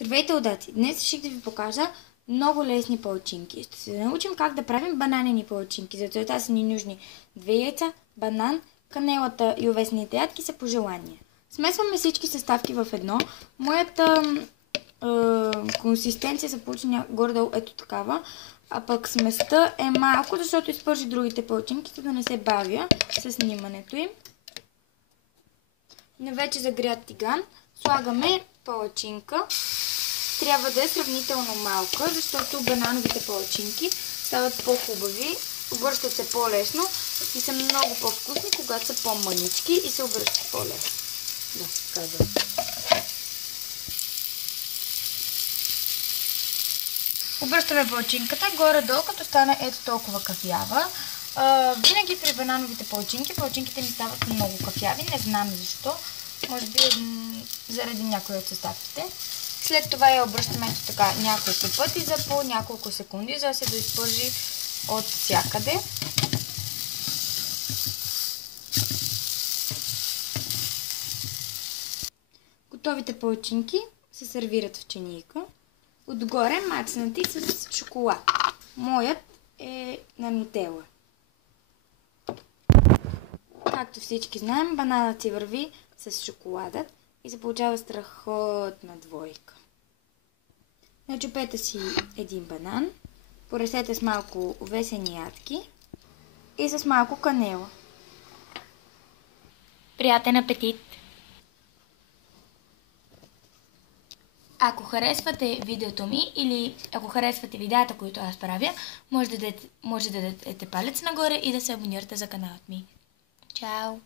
Здравейте, удаци! Днес реших да ви покажа много лесни палачинки. Ще се научим как да правим бананени палачинки. За целта са ни нужни 2 яйца, банан, канелата и овесените ядки са по желание. Смесваме всички съставки в едно. Моята консистенция се получи горе-долу ето такава, а пък сместа е малко, защото изпържи другите палачинки, за да не се бавя с снимането им. На вече загрят тиган слагаме палачинка. Трябва да е сравнително малка, защото банановите палачинки стават по-хубави, обръщат се по-лесно и са много по-вкусни, когато са по-мънички и се обръщат по-лесно. Да, казвам. Обръщаме палачинката горе-долу, като стане ето толкова кафява. Винаги при банановите палачинки, палачинките ми стават много кафяви, не знам защо. Може би заради някои от съставките. След това я обръщаме ето така няколко пъти за по няколко секунди, за да се доизпържи от всякъде. Готовите палачинки се сервират в чинийка. Отгоре мацнати с шоколад. Моят е на нутела. Както всички знаем, бананът си върви с шоколадът и се получава страхотна двойка. Начупете си един банан, поресете с малко овесени ядки и с малко канела. Приятен апетит! Ако харесвате видеото ми или ако харесвате видеята, които аз правя, може да дадете палец нагоре и да се абонирате за каналът ми. Чао!